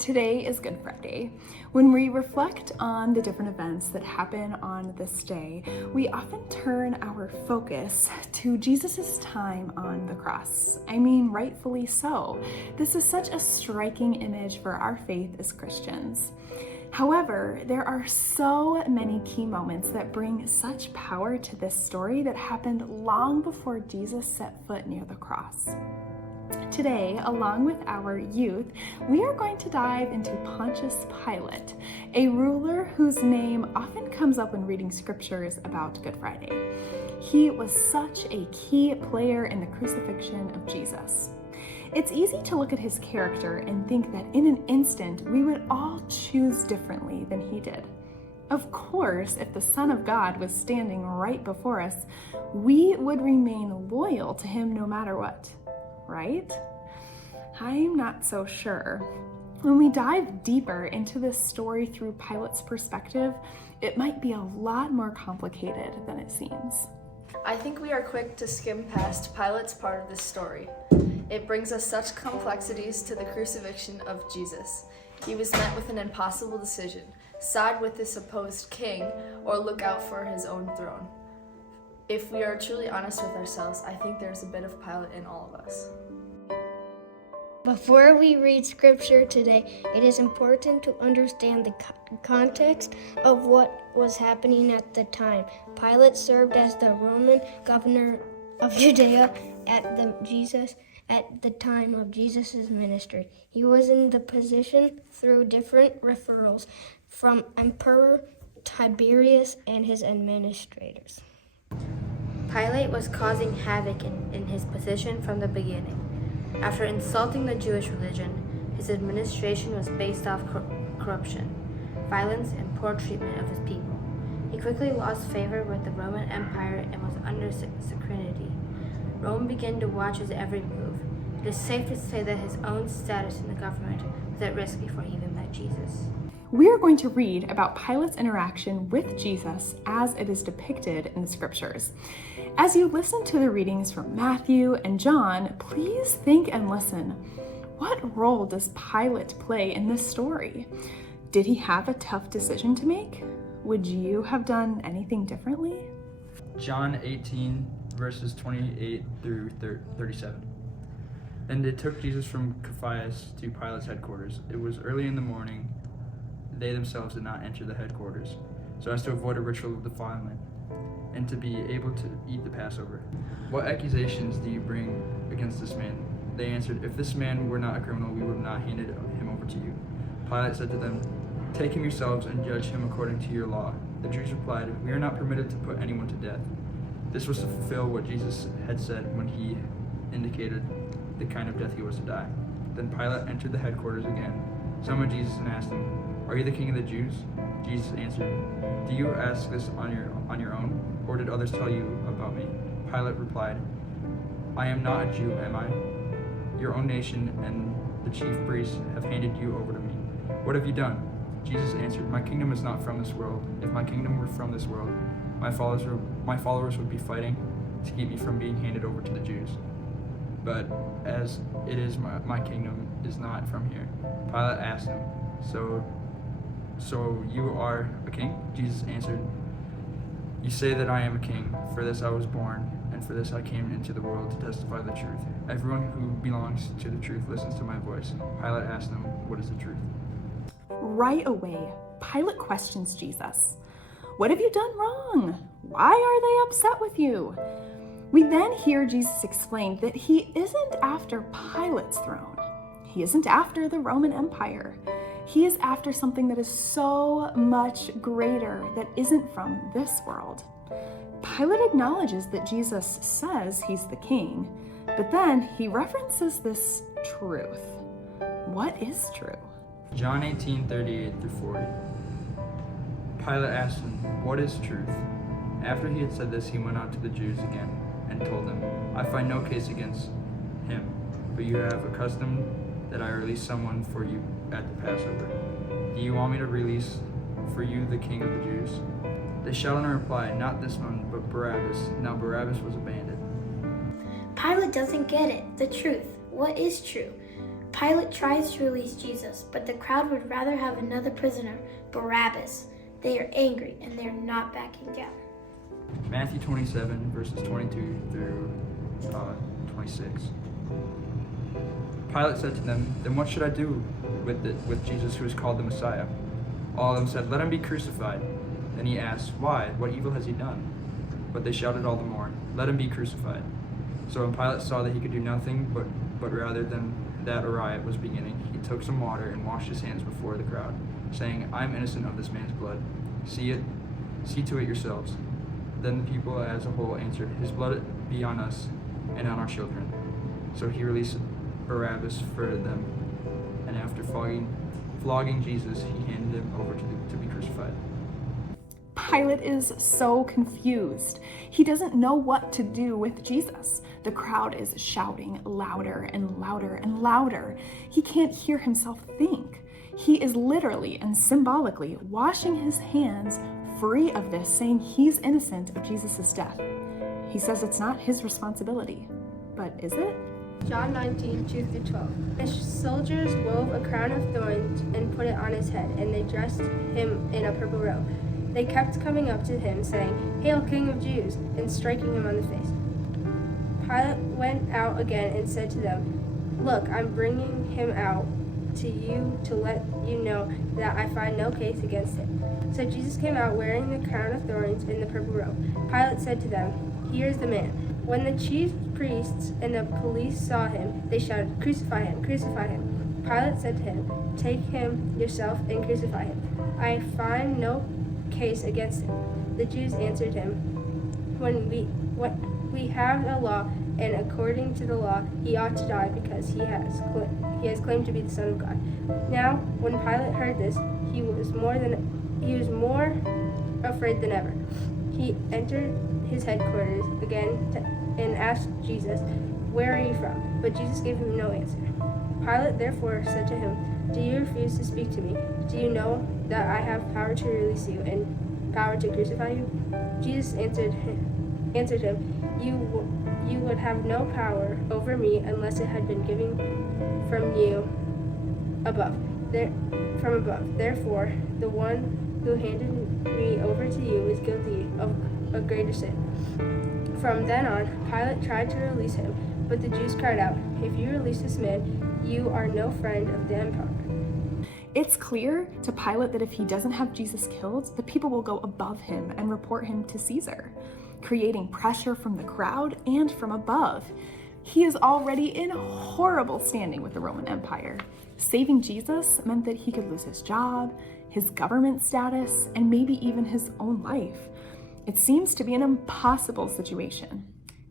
Today is Good Friday. When we reflect on the different events that happen on this day, we often turn our focus to Jesus' time on the cross. I mean, rightfully so. This is such a striking image for our faith as Christians. However, there are so many key moments that bring such power to this story that happened long before Jesus set foot near the cross. Today, along with our youth, we are going to dive into Pontius Pilate, a ruler whose name often comes up when reading scriptures about Good Friday. He was such a key player in the crucifixion of Jesus. It's easy to look at his character and think that in an instant, we would all choose differently than he did. Of course, if the Son of God was standing right before us, we would remain loyal to him no matter what. Right? I'm not so sure. When we dive deeper into this story through Pilate's perspective, it might be a lot more complicated than it seems. I think we are quick to skim past Pilate's part of this story. It brings us such complexities to the crucifixion of Jesus. He was met with an impossible decision: side with the supposed king or look out for his own throne. If we are truly honest with ourselves, I think there's a bit of Pilate in all of us. Before we read scripture today, it is important to understand the context of what was happening at the time. Pilate served as the Roman governor of Judea at the time of Jesus' ministry. He was in the position through different referrals from Emperor Tiberius and his administrators. Pilate was causing havoc in his position from the beginning. After insulting the Jewish religion, his administration was based off corruption, violence, and poor treatment of his people. He quickly lost favor with the Roman Empire and was under scrutiny. Rome began to watch his every move. It is safe to say that his own status in the government was at risk before he even met Jesus. We are going to read about Pilate's interaction with Jesus as it is depicted in the scriptures. As you listen to the readings from Matthew and John, please think and listen. What role does Pilate play in this story? Did he have a tough decision to make? Would you have done anything differently? John 18, verses 28 through 37. Then they took Jesus from Caiaphas to Pilate's headquarters. It was early in the morning. They themselves did not enter the headquarters, so as to avoid a ritual of defilement, and to be able to eat the Passover. What accusations do you bring against this man? They answered, if this man were not a criminal, we would have not handed him over to you. Pilate said to them, take him yourselves and judge him according to your law. The Jews replied, we are not permitted to put anyone to death. This was to fulfill what Jesus had said when he indicated the kind of death he was to die. Then Pilate entered the headquarters again, summoned Jesus and asked him, are you the king of the Jews? Jesus answered, do you ask this on your own, or did others tell you about me? Pilate replied, I am not a Jew, am I? Your own nation and the chief priests have handed you over to me. What have you done? Jesus answered, my kingdom is not from this world. If my kingdom were from this world, my followers would be fighting to keep me from being handed over to the Jews. But as it is, my kingdom is not from here. Pilate asked him, So you are a king? Jesus answered, you say that I am a king. For this I was born, and for this I came into the world to testify the truth. Everyone who belongs to the truth listens to my voice. Pilate asked him, what is the truth? Right away, Pilate questions Jesus. What have you done wrong? Why are they upset with you? We then hear Jesus explain that he isn't after Pilate's throne. He isn't after the Roman Empire. He is after something that is so much greater that isn't from this world. Pilate acknowledges that Jesus says he's the king, but then he references this truth. What is true? John 18, 38 through 40. Pilate asked him, what is truth? After he had said this, he went out to the Jews again and told them, I find no case against him, but you have a custom that I release someone for you at the Passover. Do you want me to release for you the king of the Jews? They shouted in reply, not this one, but Barabbas. Now Barabbas was a bandit. Pilate doesn't get it. The truth. What is true? Pilate tries to release Jesus, but the crowd would rather have another prisoner, Barabbas. They are angry and they are not backing down. Matthew 27, verses 22 through 26. Pilate said to them, "Then what should I do with Jesus who is called the Messiah?" All of them said, "Let him be crucified." Then he asked, "Why? What evil has he done?" But they shouted all the more, "Let him be crucified." So when Pilate saw that he could do nothing, but rather than that a riot was beginning, he took some water and washed his hands before the crowd, saying, "I am innocent of this man's blood. See to it yourselves." Then the people as a whole answered, "His blood be on us and on our children." So he released Barabbas for them, and after flogging Jesus, he handed him over to be crucified. Pilate is so confused. He doesn't know what to do with Jesus. The crowd is shouting louder and louder and louder. He can't hear himself think. He is literally and symbolically washing his hands free of this, saying he's innocent of Jesus' death. He says it's not his responsibility. But is it? John 19, 2-12. The soldiers wove a crown of thorns and put it on his head, and they dressed him in a purple robe. They kept coming up to him, saying, "Hail, King of Jews," and striking him on the face. Pilate went out again and said to them, "Look, I'm bringing him out to you to let you know that I find no case against him." So Jesus came out wearing the crown of thorns and the purple robe. Pilate said to them, "Here's the man." When the chief priests and the police saw him, they shouted, "Crucify him, crucify him." Pilate said to him, "Take him yourself and crucify him. I find no case against him." The Jews answered him, we have a law, and according to the law he ought to die because he has claimed to be the Son of God. Now when Pilate heard this, he was more afraid than ever. He entered his headquarters again and asked Jesus, "Where are you from?" But Jesus gave him no answer. Pilate therefore said to him, "Do you refuse to speak to me? Do you know that I have power to release you and power to crucify you?" Jesus answered him, You would have no power over me unless it had been given from you above. Therefore, the one who handed me over to you is guilty of a greater sin. From then on, Pilate tried to release him, but the Jews cried out, "If you release this man, you are no friend of the empire." It's clear to Pilate that if he doesn't have Jesus killed, the people will go above him and report him to Caesar, creating pressure from the crowd and from above. He is already in horrible standing with the Roman Empire. Saving Jesus meant that he could lose his job, his government status, and maybe even his own life. It seems to be an impossible situation.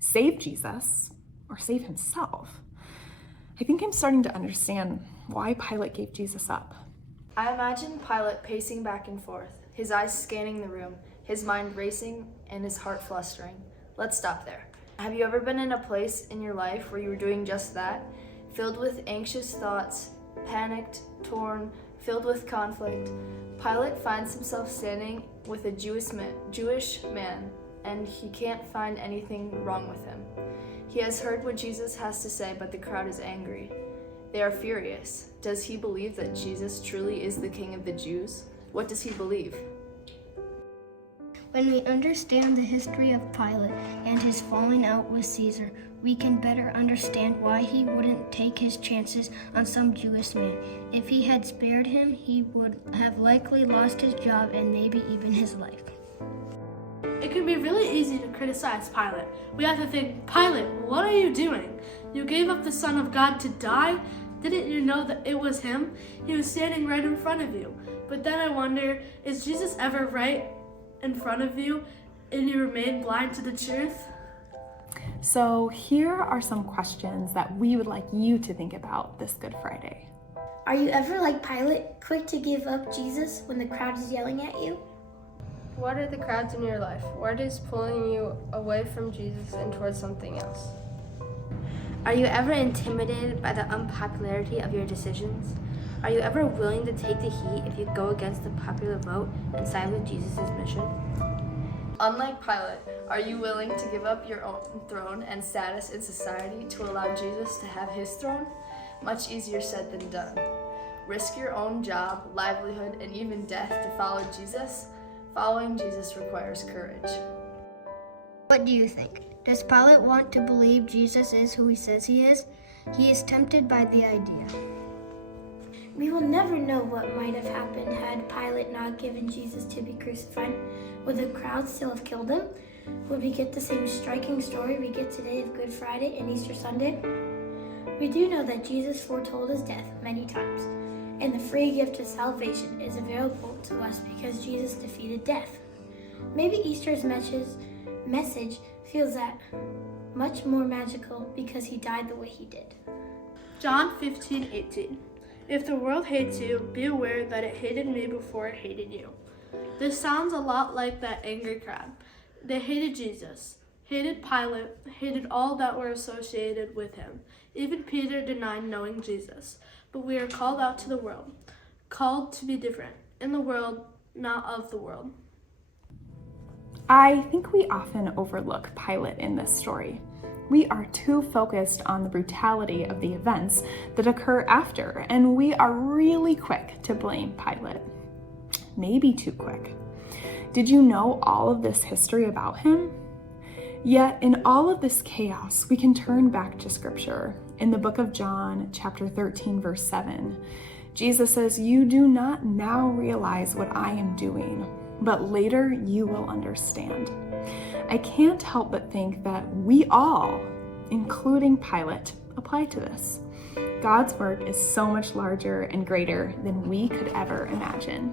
Save Jesus or save himself? I think I'm starting to understand why Pilate gave Jesus up. I imagine Pilate pacing back and forth, his eyes scanning the room, his mind racing and his heart flustering. Let's stop there. Have you ever been in a place in your life where you were doing just that? Filled with anxious thoughts, panicked, torn, filled with conflict. Pilate finds himself standing with a Jewish man, and he can't find anything wrong with him. He has heard what Jesus has to say, but the crowd is angry. They are furious. Does he believe that Jesus truly is the King of the Jews? What does he believe? When we understand the history of Pilate and his falling out with Caesar, we can better understand why he wouldn't take his chances on some Jewish man. If he had spared him, he would have likely lost his job and maybe even his life. It can be really easy to criticize Pilate. We have to think, "Pilate, what are you doing? You gave up the Son of God to die? Didn't you know that it was him? He was standing right in front of you." But then I wonder, is Jesus ever right in front of you and you remain blind to the truth? So here are some questions that we would like you to think about this Good Friday. Are you ever like Pilate, quick to give up Jesus when the crowd is yelling at you? What are the crowds in your life? What is pulling you away from Jesus and towards something else? Are you ever intimidated by the unpopularity of your decisions? Are you ever willing to take the heat if you go against the popular vote and side with Jesus' mission? Unlike Pilate, are you willing to give up your own throne and status in society to allow Jesus to have his throne? Much easier said than done. Risk your own job, livelihood, and even death to follow Jesus? Following Jesus requires courage. What do you think? Does Pilate want to believe Jesus is who he says he is? He is tempted by the idea. We will never know what might have happened had Pilate not given Jesus to be crucified. Would the crowd still have killed him? Would we get the same striking story we get today of Good Friday and Easter Sunday? We do know that Jesus foretold his death many times, and the free gift of salvation is available to us because Jesus defeated death. Maybe Easter's message feels that much more magical because he died the way he did. John 15:18. If the world hates you, be aware that it hated me before it hated you. This sounds a lot like that angry crowd. They hated Jesus, hated Pilate, hated all that were associated with him. Even Peter denied knowing Jesus. But we are called out to the world, called to be different, in the world, not of the world. I think we often overlook Pilate in this story. We are too focused on the brutality of the events that occur after, and we are really quick to blame Pilate. Maybe too quick. Did you know all of this history about him? Yet, in all of this chaos, we can turn back to Scripture. In the book of John, chapter 13, verse 7, Jesus says, "You do not now realize what I am doing, but later you will understand." I can't help but think that we all, including Pilate, apply to this. God's work is so much larger and greater than we could ever imagine.